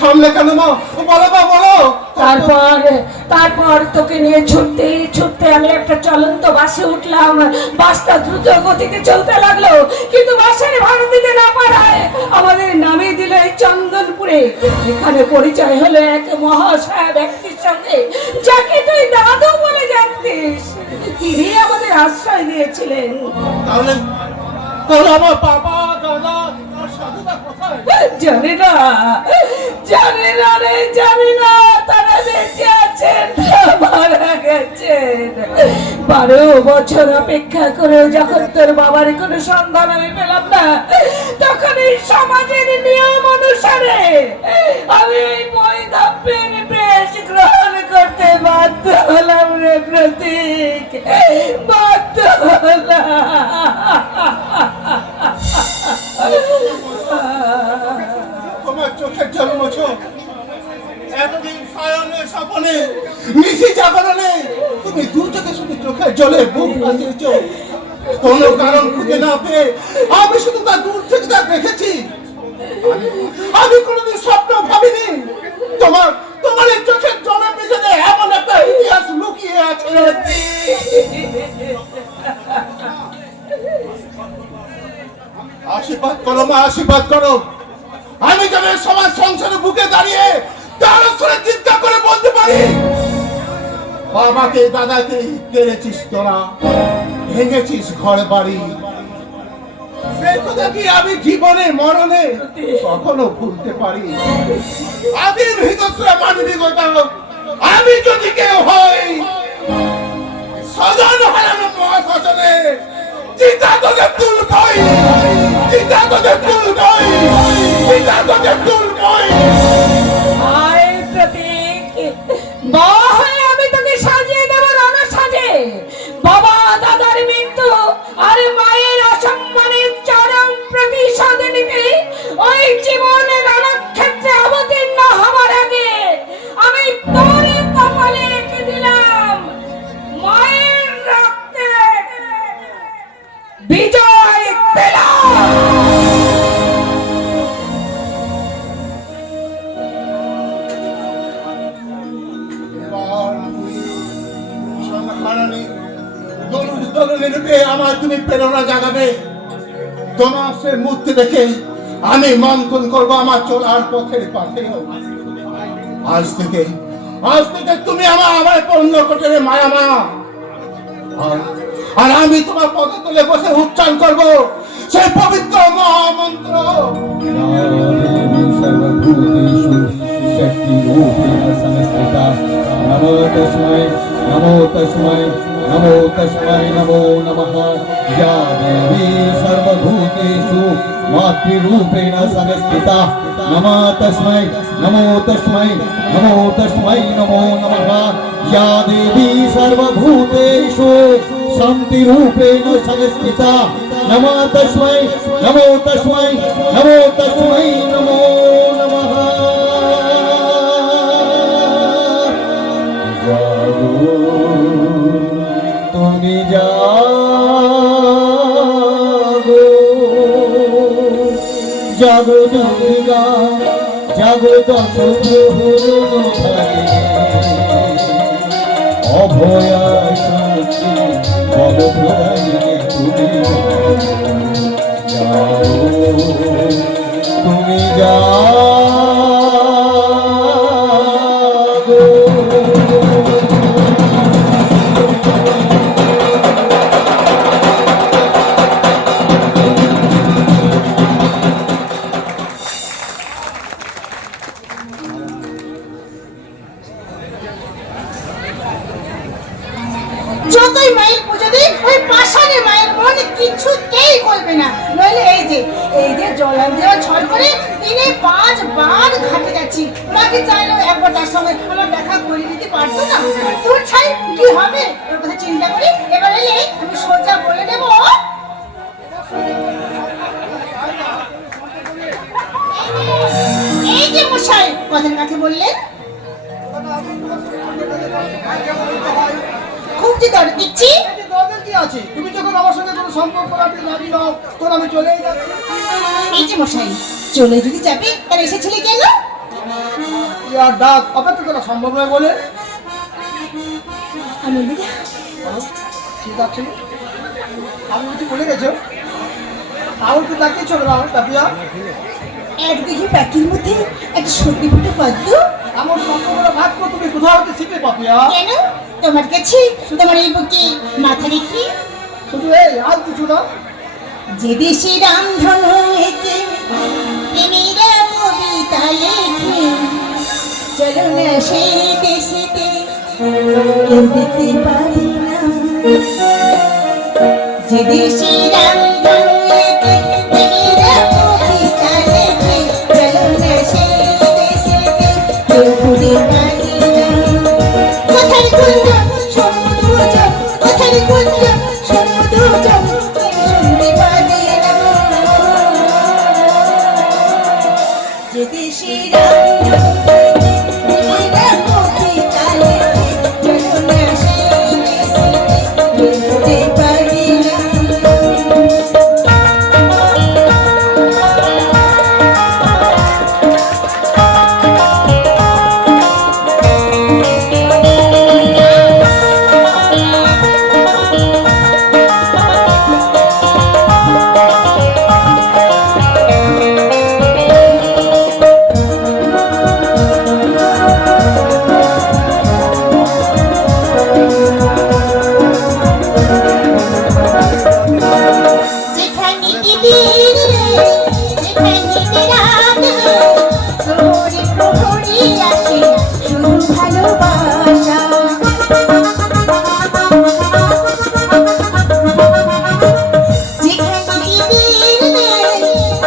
থামলে কেন মা? বলো মা, বলো। তারপর তোকে নিয়ে ছুটতে ছুটতে আমি একটা চলন্ত বাসে উঠলাম। বাসটা দ্রুত গতিতে চলতে লাগলো, কিন্তু বাসের ভাড়া দিতে না পারায় আমাদের নামিয়ে দিল এই চন্দনপুরে। এখানে পরিচয় হলো এক মহাশয় ব্যক্তির সঙ্গে, যাকে তুই দাদু বলে জানতিস। তিনি আমাদের আশ্রয় দিয়েছিলেন। তাহলে আমার বাবা দাদা আর সাধুটা কোথায়? জানি না রে, জানি না। তারা বেঁচে আছেন, মারা গেছেন। 12 বছর অপেক্ষা করে যখন তোর বাবার কোনো সন্ধান আমি পেলাম না, তখন এই সমাজের নিয়ম অনুসারে আমি এই বৈধব্যের বেশ গ্রহণ করতে বাধ্য হলাম রে প্রতীক, বাধ্য হলাম। তোমার চোখের জল মোছো। এতদিন সায়নে স্বপনে নিশি জাগরণে তুমি দু চোখে শুধু চোখের জলে বুক ভাসিয়েছো। কোনো কারণ খুঁজে না পেয়ে আমি শুধু তা দূর থেকে তা দেখেছি। আমি কোনোদিন স্বপ্ন ভাবিনি তোমার এই চোখের জলের পেছনে এমন একটা ইতিহাস লুকিয়ে আছে। আশীর্বাদ করো মা, আশীর্বাদ করো। আমি যেন সমাজ সংসারের বুকে দাঁড়িয়ে তার সুরে চিন্তা করে বলতে পারি, বাবাকে দাদাকে কেড়েছিস তোরা, ভেঙেছিস ঘর বাড়ি। সেই কথা কি আমি জীবনে মরণে কখনো ভুলতে পারি? আদির ভিতরে মানবিকতা আমি যদি কেউ হই, সজন হারানো মহাশাসনে চিতা তোদের তুলবই, চিতা তোদের তুলবই, চিতা তোদের তুলবই। আয় প্রতীক, বাবা হয়ে আমি তোকে সাজিয়ে দেব রানা সাজে। বাবা দাদার মৃত্যু আর মায়ের অসম্মানের চরম প্রতিশোধ নিতে ওই জীবনে রণক্ষেত্রে অবতীর্ণ হবার আগে আমি তোর কপালে রেখে দিলাম মায়ের রক্তে বিজয় পেলাম। আমার তুমি প্রেরণা জাগাবে। তোমার সে মূর্তি দেখে আমি মন্থন করবো আমার চলার পথের পাথেও। আজ থেকে তুমি আমার পূর্ণ কোটরে মায়া মা। আর আমি তোমার পদতলে বসে উচ্চারণ করবো সেই পবিত্র মহামন্ত্র। नमो तस्मै नमो तस्मै नमो नमः। या देवी सर्वभूतेषु मातृरूपेण संस्थिता नमो तस्मै नमो नमः। या देवी सर्वभूतेषु शान्तिरूपेण संस्थिता नमो तस्मै नमो नमः। তুমি জাগো দুর্গা জাগো দশ অভয়া শক্তি বলপ্রদায়িনী তুমি যতই মায়ের পুজো দিই ওই পাষাণে মায়ের মন কিছুতেই করবে না। নইলে এই যে জলান দেওয়া ছয় করে দিনে 5 বার ঘাটে যাচ্ছি। মাকে চাইলেও একবার তার সঙ্গে আমার দেখা করে দিতে পারতো না। তোর ছাই কি হবে ওর কথা চিন্তা করি। এবার এলে আমি সোজা বলে দেব, এই যে মশাই কথার কাছে বললেন, খুব যে দরদ দিচ্ছি। কি আছে? তুমি যখন আমার সঙ্গে কোনো সম্পর্ক রাখতে রাজি নও, তোর আমি চলেই যাচ্ছি। এই যে মশাই চলে যদি যাবে তাহলে এসেছিলি কেন? কি আর ডাক অপেক্ষা করা সম্ভব নয় বলে আনন্দিতা ঠিক আছে আমি কিছু বলে গেছো তাও একটু তাকিয়ে চলো না তাপিয়া একদিকে প্যাকের মধ্যে একটা সত্যি ফুটে পদ্ম। এমন সম্পর্কটা ভাগ্য তুমি কোথাও হতে শিখে পাপিয়া কেন তোমার কাছে তোমার এই বুকে মাথা রেখে শুধু এই আর কিছু না যে দেশে রামধনু এঁকে প্রেমীরা কবিতা লেখে চলো না সেই দেশেতে কেউ দেখতে পারি না যে দেশে রামধনু এঁকে প্রেমীরা কবিতা লেখে চলো না সেই দেশেতে কেউ ঘুরে পারি না কোথায় কুঞ্জন সমুদ্র কোথায় কুঞ্জন সমুদ্র শুনতে পারি না যে দেশে যেখানে দিদির যেখানে রাত প্রহরে প্রহরে আসে শুধু ভালোবাসা যেখানে দিদির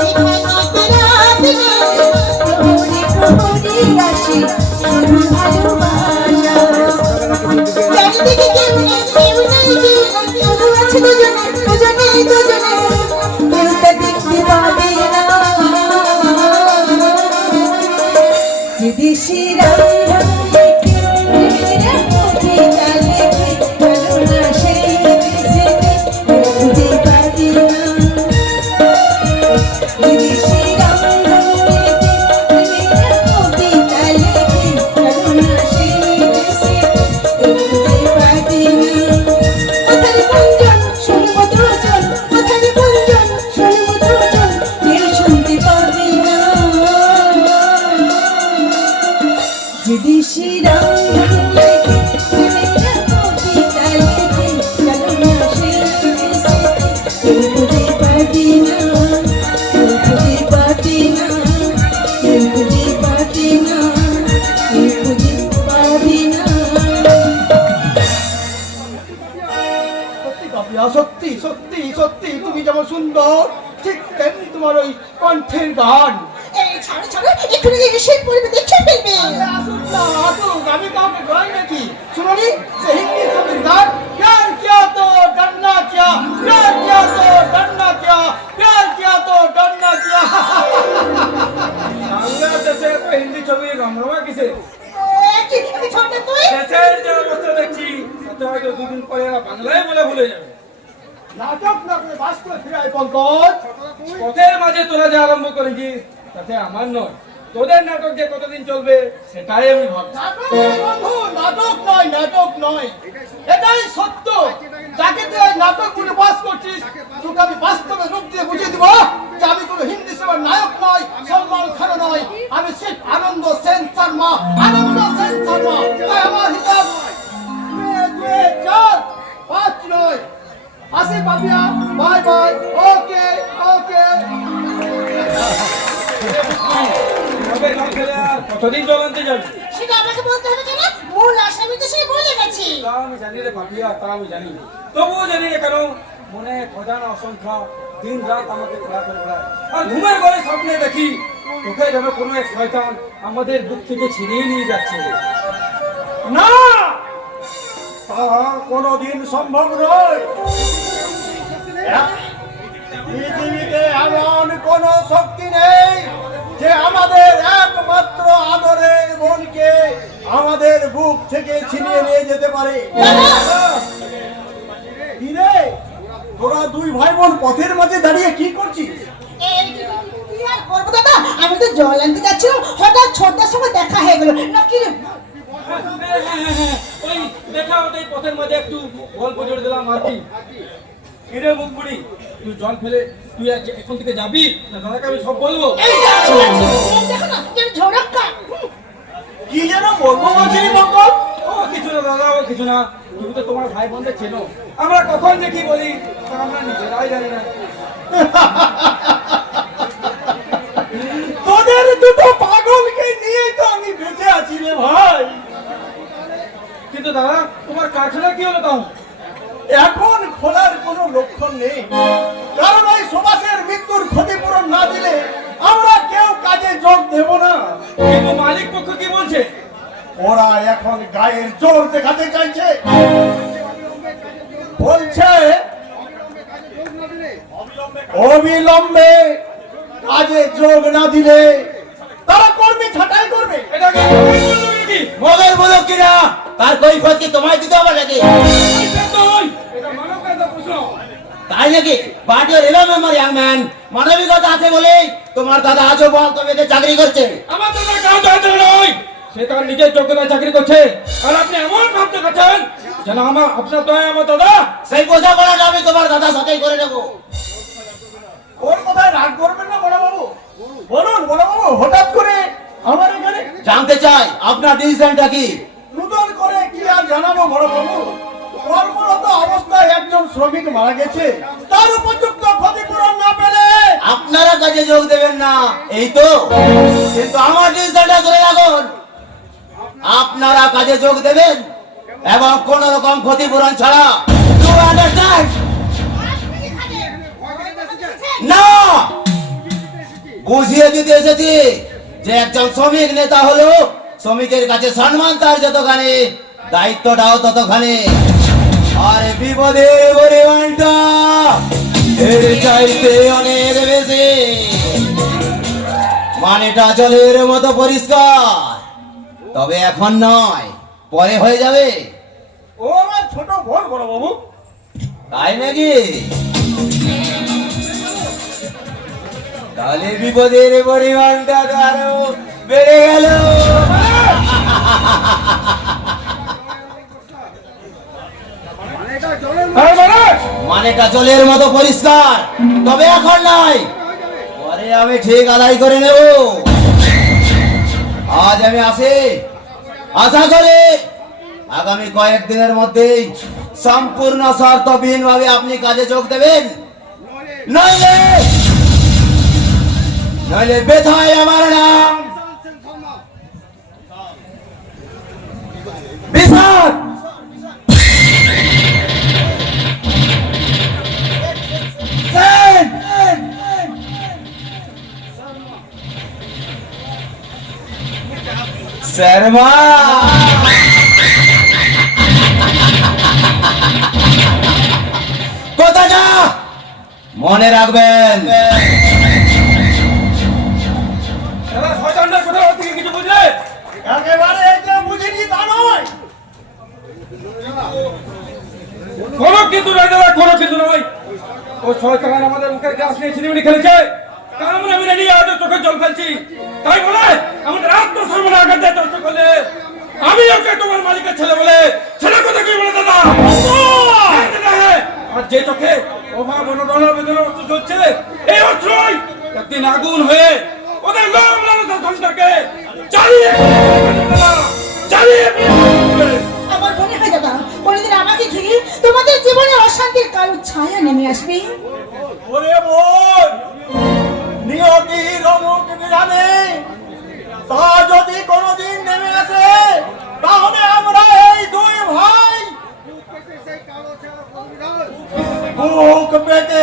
যেখানে রাত প্রহরে প্রহরে আসে শুধু ভালোবাসা চারিদিকে কেউ নেই কেউ নেই শুধু আছে দুজনে দুজনে দুজনে কেউ তা দেখতে পাবে না যে দেশে সত্যি সত্যি সত্যি তুমি যেমন সুন্দর ঠিক তেমনি তোমার ওই কণ্ঠের গান এই ছাড়ো ছাড়ো এখানে এসে পড়বে দেখে ফেলবে আসুক না আসুক আমি কাউকে গাই নাকি শুনুনি সে হিন্দি ছবির গান প্যার কিয়া তো ডরনা কিয়া প্যার কিয়া তো ডরনা কিয়া প্যার কিয়া তো ডরনা কিয়া বাংলা দেশে তো হিন্দি ছবি রমরমা কিসে কি ছোট তুই দেশের যে অবস্থা দেখছি তাতে হয়তো দুদিন পরে এরা বাংলায় বলে ভুলে যাবে নাটক না করে বাস্তবে ফিরাই পঙ্কজ পথের মাঝে তোরা যে আরম্ভ করেছিস তাতে আমার নয় তোদের নাটক যে কতদিন চলবে সেটাই আমি ভাবছি নাটক বন্ধু নাটক নয় নাটক নয় এটাই সত্য যাকে তুই এই নাটক বলে বাস করছিস তোকে আমি বাস্তবে রূপ দিয়ে বুঝিয়ে দিব যে আমি কোনো হিন্দি সিনেমার নায়ক নয় সলমান খান নয় আমি সির্ফ আনন্দ সেন শর্মা তাই আমার হিসাব 4 5 নয় আসি পাপিয়া বাই বাই ওকে ওকে তবে গান খেলে আর কতদিন চলতে যাবে সেটা আমাকে বলতে হবে কেন মূল আসামি তো সে বলে গেছে তা আমি জানি রে পাপিয়া তা আমি জানি তবুও জানি না কেন মনে খজানা অসংখ্য দিন রাত আমাকে খোলা করে বেড়ায় আর ঘুমের ঘরে স্বপ্নে দেখি তোকে যেন কোনো এক শয়তান আমাদের বুক থেকে ছিনিয়ে নিয়ে যাচ্ছে না তা কোনোদিন সম্ভব নয় পৃথিবীতে এমন কোন শক্তি নেই যে আমাদের একমাত্র আদরের বোনকে আমাদের বুক থেকে ছিনিয়ে নিয়ে যেতে পারে কি রে তোরা দুই ভাই বোন পথের মাঝে দাঁড়িয়ে কি করছিস কি আর করবো দাদা আমি তো জল আনতে যাচ্ছিল, হঠাৎ ছোটদার সঙ্গে দেখা হয়ে গেল। না কি রে? ওই দেখা ওটাই পথের মধ্যে একটু গল্প জুড়ে দিলাম আর কি। কিরে মুখ পুরি, তুই জল ফেলে তুই এখন থেকে যাবি না? দাদাকে আমি সব বলবো। এই যাচ্ছি, যাচ্ছি। এই দেখো না, যেন ঝড়ক্কা। কি যেন বলবো বলছিলি মঙ্গল? ও কিছু না দাদা, ও কিছু না। তুমি তো তোমার ভাই বোনদের চেনো, আমরা কখন যে কি বলি তা আমরা নিজেরাই জানি না। তোদের দুটো পাগলকে নিয়ে তো আমি বেঁচে আছি রে ভাই। কিন্তু দাদা তোমার কারখানা কি হলো তাও? এখন খোলার কোনো লক্ষণ নেই, কারণ ওই সুভাষের মৃত্যুর ক্ষতিপূরণ না দিলে আমরা কেউ কাজে যোগ দেব না। কিন্তু মালিক পক্ষ কি বলছে? ওরা এখন গায়ের জোর দেখাতে চাইছে, বলছে অবিলম্বে কাজে যোগ না দিলে তারা কর্মী ছাঁটাই করবে। এটাকে তুমি বললো নাকি? মগের বলো কিনা, তার কৈফিয়ত কি তোমায় দিতে হবে নাকি? এটা তো ওই, এটা মানব কায়দা প্রশ্ন। তাই নাকি? But your real member young man, মানবিকতা আছে বলেই তোমার দাদা আজও বল তবে চাকরি করছে। আমার দাদা কাউ দাদা নয়, সে তার নিজের যোগ্যতায় চাকরি করছে। আর আপনি এমন ভাবতে পারছেন যেন আপনার তো আমার দাদা। সেই বোঝাপড়াটা আমি তোমার দাদার সাথেই করে নেবো। ওর কথায় রাগ করবেন না বড়বাবু। বলুন বড়বাবু, হঠাৎ করে আমার এখানে জানতে চাই আপনার ডিসিশনটা কি? নতুন করে কি আর জানাবো বড়বাবু? কর্মরত অবস্থায় একজন শ্রমিক মারা গেছে, তার উপযুক্ত ক্ষতিপূরণ না পেলে আপনারা কাজে যোগ দেবেন না, এই তো। কিন্তু আমার ডিসিশনটা করে রাখুন, আপনারা কাজে যোগ দেবেন এবং কোন রকম ক্ষতিপূরণ ছাড়া। You understand? না, বুঝিয়ে দিতে এসেছি যে একজন শ্রমিক নেতা হলো শ্রমিকের কাছে সম্মান তার যতখানি, দায়িত্বটাও ততখানি। আর বিপদের পরিমাণটা এর চাইতে অনেক বেশি। মানেটা জলের মতো পরিষ্কার, তবে এখন নয়, পরে হয়ে যাবে। ও আমার ছোট বোন বড়বাবু। তাই নাকি? তাহলে বিপদের পরিমাণটা তো আরো বেড়ে গেল। আর মানে মানেটা জলের মতো পরিষ্কার, তবে এখন নয়, পরে আমি ঠিক আদায় করে নেব। আজ আমি আসি, আশা করি আগামী কয়েকদিনের মধ্যেই সম্পূর্ণ শর্তবিহীন ভাবে আপনি কাজে যোগ দেবেন। নইলে নইলে বেথায় আমার নাম বিশাল। শর্মা কথাটা মনে রাখবেন। দাদা শয়তানটার কথা থেকে কিছু বুঝলে? একেবারে এই যে বুঝিনি তা নয়। কোনো কিন্তু নয় দাদা, কোনো কিন্তু নয়। ও শয়তান আমাদের মুখের গ্লাস নিয়ে ছিনিমিনি খেলেছে, তা আমরা মেনে নিয়ে আজ চোখের জল ফেলছি। তাই বলে আমাদের আত্মসম্মান আঘাত দিয়ে চর্চা করলে আমি ওকে তোমার মালিকের ছেলে বলে ছেলে কথা কি বলে দাদা? আর যে চোখে অভাব মনোরণা বেদনা অস্ত্র হচ্ছে, এই অস্ত্রই একদিন আগুন হয়ে ওদের লোভ লালসা সংসারকে জ্বালিয়ে জ্বালিয়ে আমার মনে হয় দাদা, কোনদিন আমাকে ঘিরে তোমাদের জীবনে অশান্তির কালো ছায়া নেমে আসবে। ওরে বোন, নিয়তি রমক বিধানে তা যদি কোনোদিন নেমে আসে, তাহলে আমরা এই দুই ভাই বুক পেতে